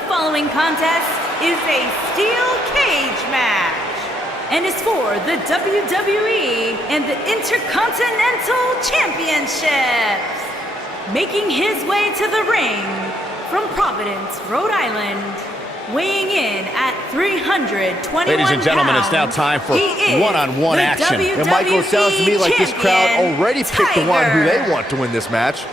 The following contest is a steel cage match and is for the WWE and the Intercontinental Championships. Making his way to the ring from Providence, Rhode Island, weighing in at 321 pounds. Ladies and gentlemen, it's now time for one-on-one action. WWE And Michael, it sounds to me like this crowd already picked the one who they want to win this match.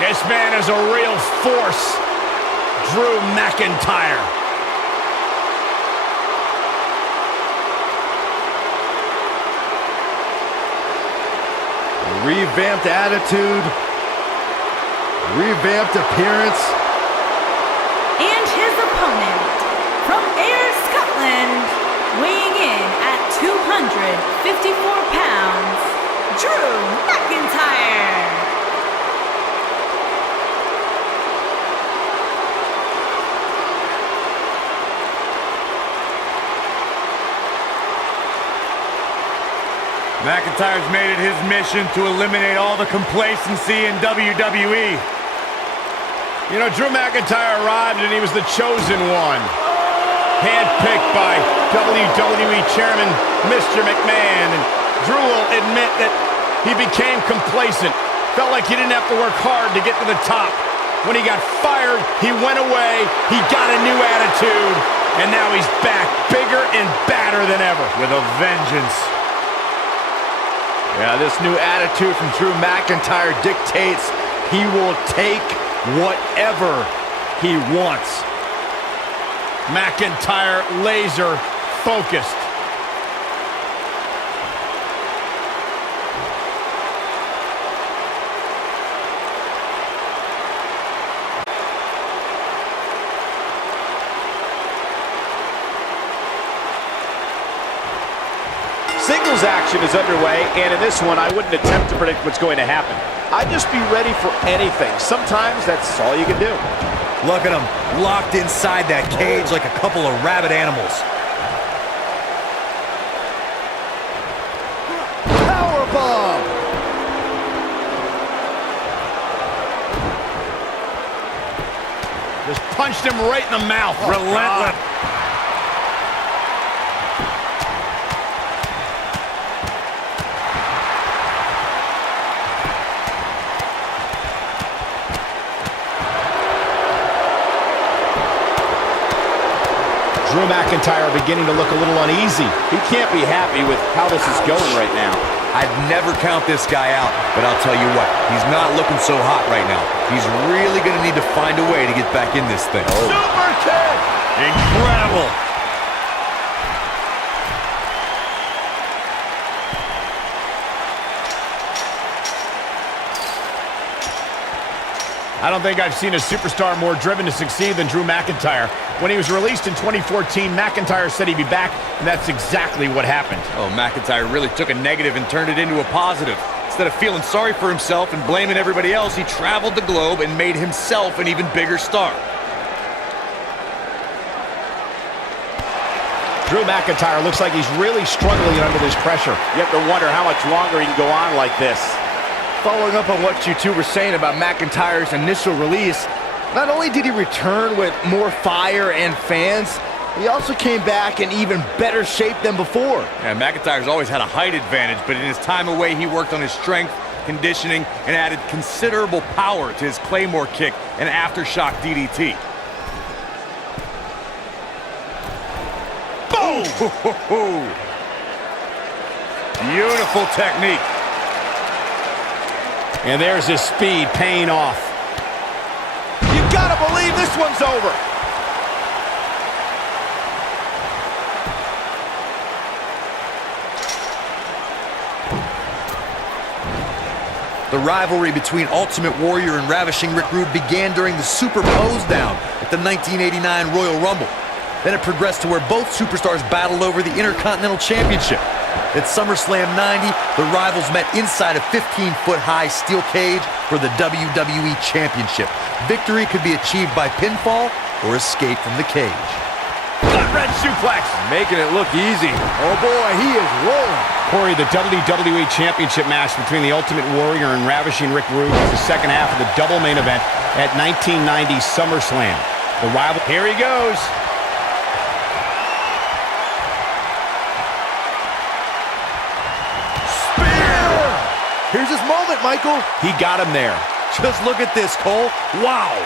This man is a real force, Drew McIntyre. Revamped attitude, revamped appearance. And his opponent, from Ayr, Scotland, weighing in at 254 pounds, Drew McIntyre. McIntyre's made it his mission to eliminate all the complacency in WWE. You know, Drew McIntyre arrived and he was the chosen one. Handpicked by WWE Chairman Mr. McMahon. And Drew will admit that he became complacent. Felt like he didn't have to work hard to get to the top. When he got fired, he went away, he got a new attitude, and now he's back bigger and badder than ever with a vengeance. Yeah, this new attitude from Drew McIntyre dictates he will take whatever he wants. McIntyre laser focused. Singles action is underway, and in this one, I wouldn't attempt to predict what's going to happen. I'd just be ready for anything. Sometimes that's all you can do. Look at them, locked inside that cage like a couple of rabid animals. Powerbomb! Just punched him right in the mouth. Relentless. Drew McIntyre beginning to look a little uneasy. He can't be happy with how this is going right now. I'd never count this guy out, but I'll tell you what, he's not looking so hot right now. He's really going to need to find a way to get back in this thing. Super kick! Incredible! I don't think I've seen a superstar more driven to succeed than Drew McIntyre. When he was released in 2014, McIntyre said he'd be back, and that's exactly what happened. Oh, McIntyre really took a negative and turned it into a positive. Instead of feeling sorry for himself and blaming everybody else, he traveled the globe and made himself an even bigger star. Drew McIntyre looks like he's really struggling under this pressure. You have to wonder how much longer he can go on like this. Following up on what you two were saying about McIntyre's initial release, not only did he return with more fire and fans, he also came back in even better shape than before. Yeah, McIntyre's always had a height advantage, but in his time away, he worked on his strength, conditioning, and added considerable power to his Claymore kick and aftershock DDT. Boom! Beautiful technique. And there's his speed paying off. You gotta believe this one's over. The rivalry between Ultimate Warrior and Ravishing Rick Rude began during the Super Pose Down at the 1989 Royal Rumble. Then it progressed to where both superstars battled over the Intercontinental Championship. At SummerSlam 90, the rivals met inside a 15-foot-high steel cage for the WWE Championship. Victory could be achieved by pinfall or escape from the cage. Red suplex, making it look easy. Oh boy, he is rolling. Corey, the WWE Championship match between the Ultimate Warrior and Ravishing Rick Rude was the second half of the double main event at 1990 SummerSlam. The rival, here he goes. Spear! Here's his moment, Michael. He got him there. Just look at this, Cole. Wow.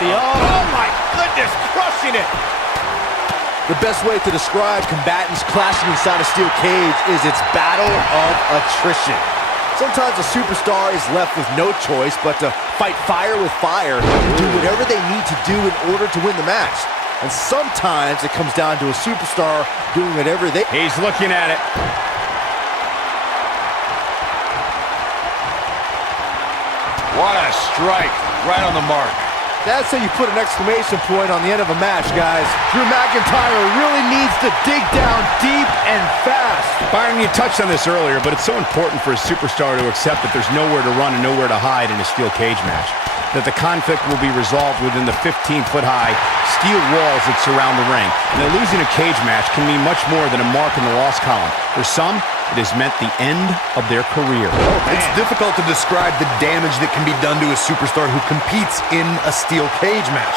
Oh my goodness, crushing it. The best way to describe combatants clashing inside a steel cage is its battle of attrition. Sometimes a superstar is left with no choice but to fight fire with fire and do whatever they need to do in order to win the match. And sometimes it comes down to a superstar doing whatever they... He's looking at it. What a strike. Right on the mark. That's how you put an exclamation point on the end of a match, guys. Drew McIntyre really needs to dig down deep and fast. Byron, you touched on this earlier, but it's so important for a superstar to accept that there's nowhere to run and nowhere to hide in a steel cage match. That the conflict will be resolved within the 15-foot-high steel walls that surround the ring. And that losing a cage match can mean much more than a mark in the loss column. For some, it has meant the end of their career. It's difficult to describe the damage that can be done to a superstar who competes in a steel cage match.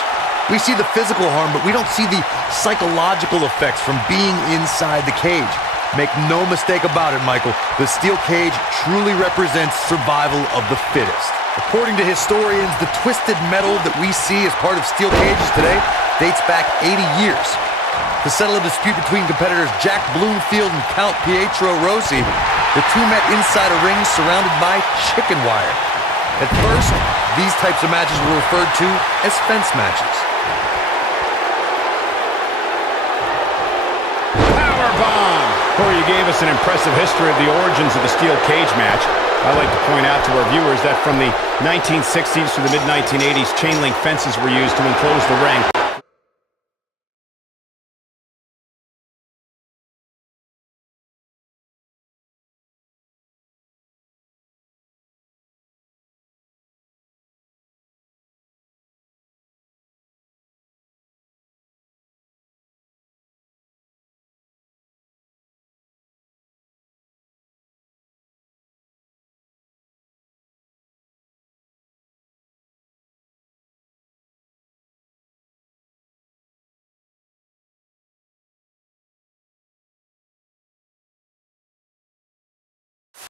We see the physical harm, but we don't see the psychological effects from being inside the cage. Make no mistake about it, Michael. The steel cage truly represents survival of the fittest. According to historians, the twisted metal that we see as part of steel cages today dates back 80 years. To settle a dispute between competitors Jack Bloomfield and Count Pietro Rossi, the two met inside a ring surrounded by chicken wire. At first, these types of matches were referred to as fence matches. Powerbomb! Corey, you gave us an impressive history of the origins of the steel cage match. I'd like to point out to our viewers that from the 1960s to the mid-1980s, chain link fences were used to enclose the ring.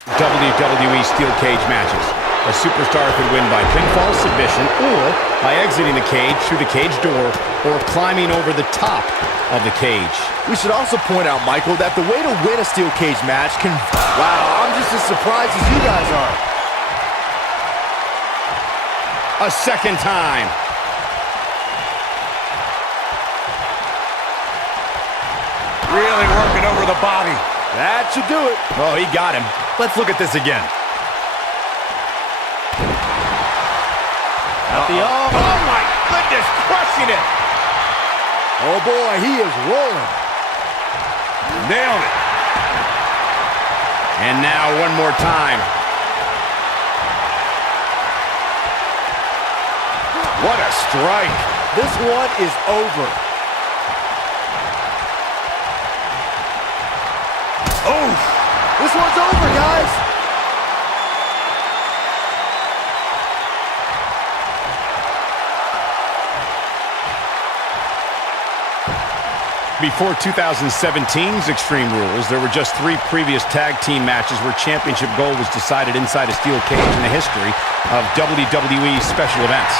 WWE steel cage matches. A superstar could win by pinfall submission or by exiting the cage through the cage door or climbing over the top of the cage. We should also point out, Michael, that the way to win a steel cage match can... Wow, I'm just as surprised as you guys are. A second time. Really working over the body. That should do it. Oh, he got him. Let's look at this again. Oh my goodness, crushing it. Oh boy, he is rolling. Nailed it. And now one more time. What a strike. This one is over. Oh, this one's over, guys. Before 2017's Extreme Rules, there were just 3 previous tag team matches where championship gold was decided inside a steel cage in the history of WWE special events.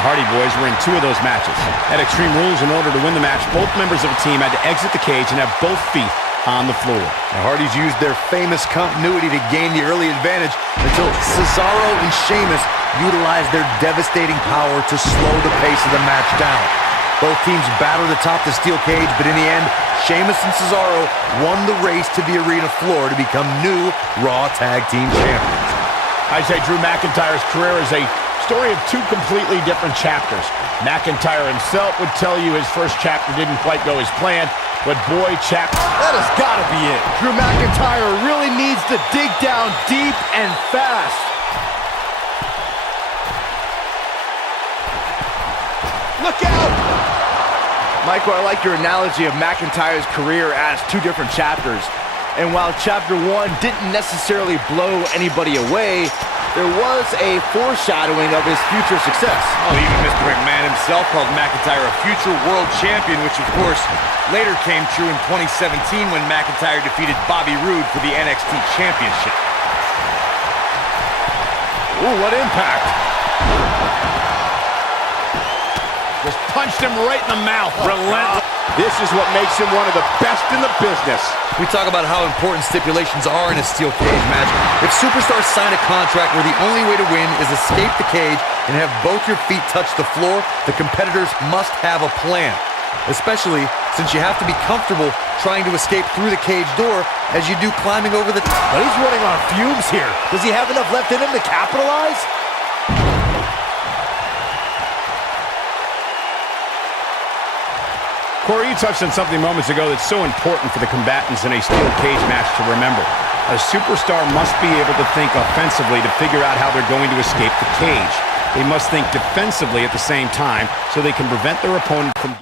The Hardy Boys were in 2 of those matches. At Extreme Rules, in order to win the match, both members of a team had to exit the cage and have both feet on the floor. The Hardys used their famous continuity to gain the early advantage until Cesaro and Sheamus utilized their devastating power to slow the pace of the match down. Both teams battled atop the steel cage, but in the end, Sheamus and Cesaro won the race to the arena floor to become new Raw Tag Team Champions. I say Drew McIntyre's career is a story of 2 completely different chapters. McIntyre himself would tell you his first chapter didn't quite go as planned, but boy, that has got to be it. Drew McIntyre really needs to dig down deep and fast. Look out! Michael, I like your analogy of McIntyre's career as 2 different chapters. And while chapter 1 didn't necessarily blow anybody away, there was a foreshadowing of his future success. Oh, even Mr. McMahon himself called McIntyre a future world champion, which of course later came true in 2017 when McIntyre defeated Bobby Roode for the NXT Championship. Ooh, what impact! Just punched him right in the mouth. Relentless. This is what makes him one of the best in the business. We talk about how important stipulations are in a steel cage match. If superstars sign a contract where the only way to win is escape the cage and have both your feet touch the floor, the competitors must have a plan. Especially since you have to be comfortable trying to escape through the cage door as you do climbing over the... But he's running on fumes here. Does he have enough left in him to capitalize? Corey, you touched on something moments ago that's so important for the combatants in a steel cage match to remember. A superstar must be able to think offensively to figure out how they're going to escape the cage. They must think defensively at the same time so they can prevent their opponent from...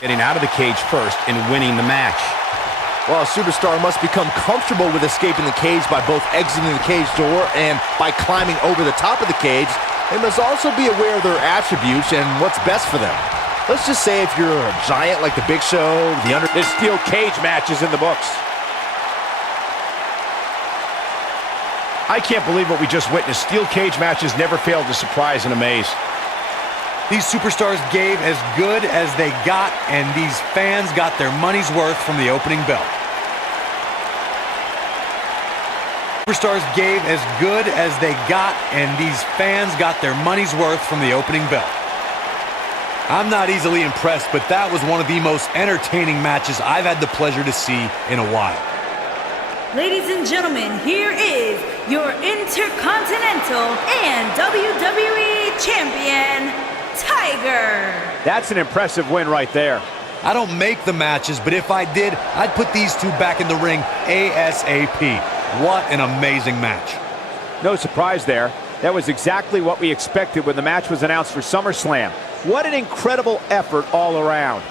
getting out of the cage first and winning the match. Well, a superstar must become comfortable with escaping the cage by both exiting the cage door and by climbing over the top of the cage. They must also be aware of their attributes and what's best for them. Let's just say if you're a giant like the Big Show, This steel cage match is in the books. I can't believe what we just witnessed. Steel cage matches never fail to surprise and amaze. These superstars gave as good as they got, and these fans got their money's worth from the opening bell. Superstars gave as good as they got, and these fans got their money's worth from the opening bell. I'm not easily impressed, but that was one of the most entertaining matches I've had the pleasure to see in a while. Ladies and gentlemen, here is your Intercontinental and WWE Champion, Tiger. That's an impressive win right there. I don't make the matches, but if I did, I'd put these 2 back in the ring ASAP. What an amazing match. No surprise there. That was exactly what we expected when the match was announced for SummerSlam. What an incredible effort all around.